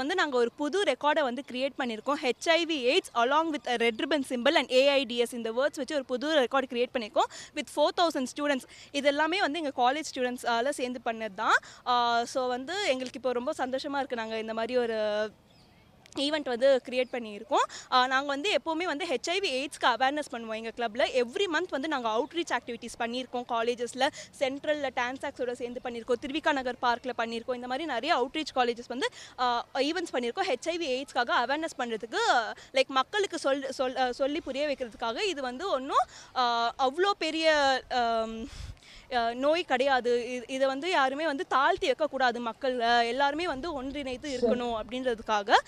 வந்து நாங்கள் ஒரு புது ரெக்கார்டை வந்து கிரியேட் பண்ணியிருக்கோம். HIV AIDS along with red ribbon simple and AIDS இந்த வேர்ட்ஸ் வச்சு ஒரு புது ரெக்கார்டு கிரியேட் பண்ணியிருக்கோம் வித் 4000 ஸ்டூடெண்ட்ஸ். இது எல்லாமே வந்து எங்கள் காலேஜ் ஸ்டூடெண்ட்ஸால் சேர்ந்து பண்ணது தான். ஸோ வந்து எங்களுக்கு இப்போ ரொம்ப சந்தோஷமாக இருக்குது. நாங்கள் இந்த மாதிரி ஒரு ஈவெண்ட் வந்து கிரியேட் பண்ணியிருக்கோம். நாங்கள் வந்து எப்போவுமே வந்து ஹெச்ஐவி எய்ட்ஸ்க்கு அவேர்னஸ் பண்ணுவோம். எங்கள் கிளப்பில் எவ்ரி மந்த் வந்து நாங்கள் அவுட்ரீச் ஆக்டிவிட்டீஸ் பண்ணியிருக்கோம். காலேஜஸில் சென்ட்ரலில் டான்சாக்ஸோட சேர்ந்து பண்ணியிருக்கோம், திருவிக்கா நகர் பார்க்கில் பண்ணியிருக்கோம். இந்த மாதிரி நிறைய அவுட்ரீச் காலேஜஸ் வந்து ஈவெண்ட்ஸ் பண்ணியிருக்கோம். ஹெச்ஐவி எய்ட்ஸ்க்காக அவேர்னஸ் பண்ணுறதுக்கு, லைக் மக்களுக்கு சொல்லி புரிய வைக்கிறதுக்காக. இது வந்து ஒன்றும் அவ்வளோ பெரிய நோய் கிடையாது. இதை வந்து யாருமே வந்து தாழ்த்தி வைக்கக்கூடாது. மக்கள் எல்லாருமே வந்து ஒன்றிணைத்து இருக்கணும் அப்படின்றதுக்காக